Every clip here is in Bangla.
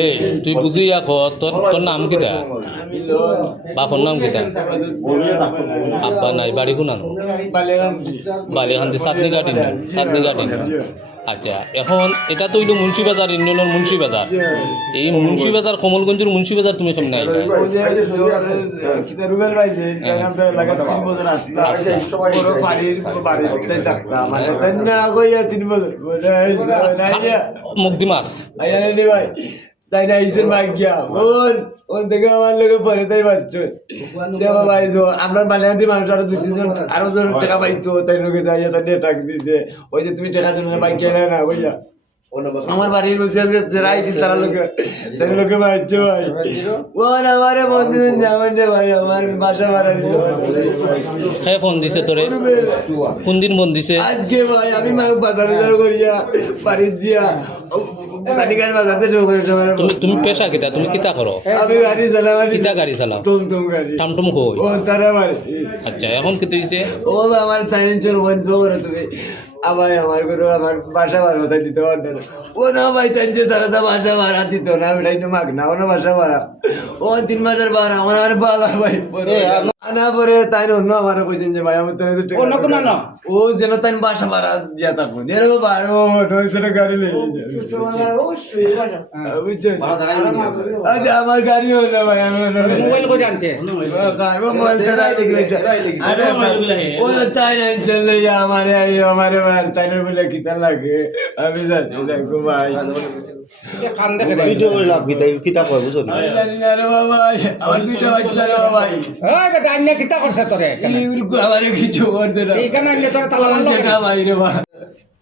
এই তুই বুঝিয়া ক তোর নাম কিতা বাপর নাম কিতা আব্বা নাই বাড়ি কোনান বালিয়াখান্তি চাঁদনি গার্ডেন আচ্ছা এখন এটা তো হইল মুন্সিবাজার ইউনিয়নের মুন্সিবাজার এই মুন্সিবাজার কমলগঞ্জের মুন্সিবাজার তুমি কেমন নাই মুক্তিমাস তাই না ইসের ভাগ্যা বোন ওন থেকে আমার লোকে পরে তাই পাচ্ছো দেওয়া পাইছো আপনার বালিয়ান্তি মানুষ আরো দুই তিনজন আরো জন টাকা পাইছো তাই লোকে যাই তার টাকা দিছে ওই যে তুমি টাকা জন্য বাইক কেনা না বুঝলা আমার বাড়ির বসে রাইছি সারা লোকে তাই লোকে পাইছো ভাই ওন আমারে বন্ধু যাবেন রে ভাই আমার বাসা ভাড়া দিল কে ফোন দিছে তোরে কোন দিন ফোন দিছে আজকে ভাই আমি বাজারে করিয়া বাড়ি দিয়া তুমি পেশা কিতা তুমি কিতা করো আমি গাড়ি চালাও কিতা গাড়ি চালাও টমটম গাড়ি টমটম কই ও তারা মারে আচ্ছা এখন কি হইছে ও আমার ফাইন্যান্সিয়াল ওয়ান জোর তুমি আমার আমার করে আমার বাসা ভাড়া হতে দিতে পারবে না ও না ভাই তাই দাদা বাসা ভাড়া দিত না আমি মাগ না ও না বাসা ভাড়া ও 3 মাসের ভাড়া আমার আর বালা ভাই আনা পরে তাই অন্য আমার কইছেন যে ভাই আমি তো ও যেন তাই বাসা ভাড়া দিয়া থাকবো এরকম বারো নয়শো গাড়ি লেগে বুঝছেন আচ্ছা আমার গাড়ি হলো ভাই আমি মোবাইল করে আনছে আরে ও তাই চলে আমারে আমারে তাই বলে কিতা লাগে আমি যাচ্ছি দেখো ভাই ভিডিও করে লাভ কিতা কয় বুঝো না জানি না রে বাবা আমার দুইটা বাচ্চা রে বাবা এই বেটা আন্নে কিতা করছ তোরে ইউরকু আমারে কিছু করতে না এই কানে আন্নে তোরে তালা মারলো সেটা ভাই রে বাবা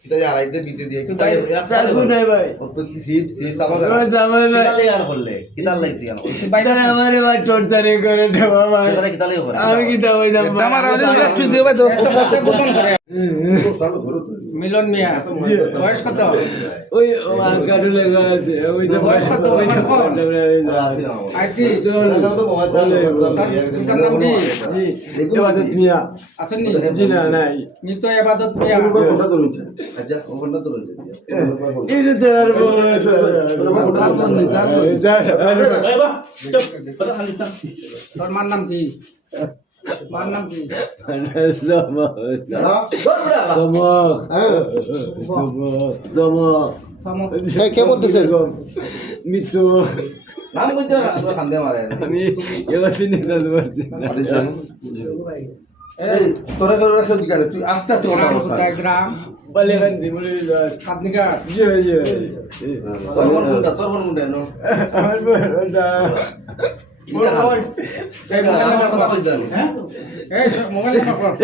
কিতা আড়াইতে দিতে দিয়ে কিতা চাকু নাই ভাই ও তো সিট সামা ও জামাই ভাই কিতা লে আর করলে কিতা লাইতে কেন তারা আমারে ভাই টর্চারে করে দে বাবা কিতা লে করে আমি কিতা হই যাব আমার একটু দিও ভাই তো গোপন করে মিলন মিয়া বয়স কত ওই আঙ্কারু লাগা আছে ওই তো বয়স কত আইটি চল তো মোবাইল জি ইবাদত মিয়া আছেন নি জি না নাই নিত ইবাদত মিয়া ফোনটা তো লইছে আচ্ছা ও ফোনটা তো লইছে এই রে তার তোর মার নাম কি মার নাম কি কে বলতেছেন মৃত্যু নাম কইতে কান্দে মারে আমি এবার ফিনিশ করতে পারছি এই তোরা করে রাখো দিকারে তুই আস্তে আস্তে কথা বল গ্রাম বলে কান্দি বলে কাদনিকা জি জি তোর কোন মুন্ডা নো আমার বড়টা এই মোবাইল কথা কইতে হ্যাঁ এই মোবাইল পকড়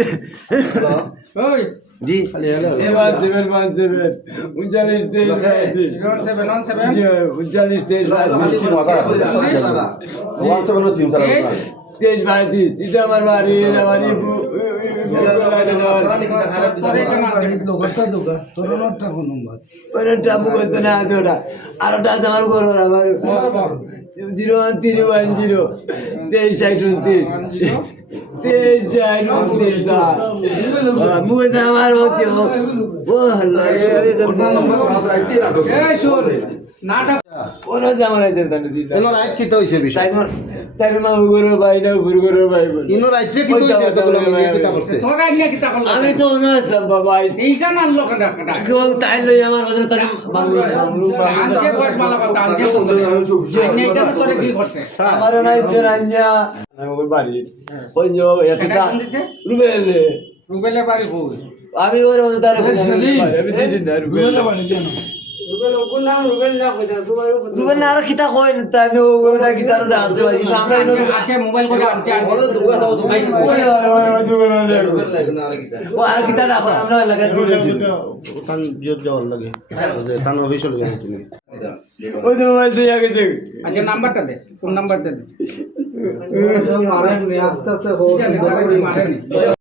ওই জি খালি হলো এবার 717 39 17 জি 39 তেইশ বাইশ এটা আমার বাড়ি আমার আরোটা আছে আমার ঘর আমার 01310 23 মুখে আমার হচ্ছে ও এই শুন নাটক ওরা জামার আছে এনো রাইট কিতা হইছে বিষয় তাই মা উপরে ভাই না উপরে করে ভাই ইনো রাইট কিতা হইছে এতগুলো কিতা করছে তোরা আইনা কিতা করল আমি তো অনাসলাম বাবা এই কান আনলো কাটা কাটা কেউ তাই লই আমার ওদের তার মামলু আনছে বয়স ভালো কথা আনছে তো আইনা এটা তো তোরে কি করতে আমার নাই জরাঞ্জা আমার বাড়ি ওই যে এটা রুবেল রুবেলের বাড়ি কই আমি ওরে তার আমি সেদিন না রুবেল বাড়ি কেন রুবেল না আর কিতা কই তাই ওটা কিতা আর ডালতে পারি কিন্তু আমরা এনো আচ্ছা মোবাইল করে আনছে বলো দুগা দাও তুমি ও আর কিতা রাখো আমরা লাগা কান জোর যাওয়ার লাগে কান অফিস চলে গেছে তুমি ওই তো মোবাইল দিয়ে আগে দেখ আচ্ছা নাম্বারটা দে কোন নাম্বারটা দে মারেন আস্তে আস্তে মারেনি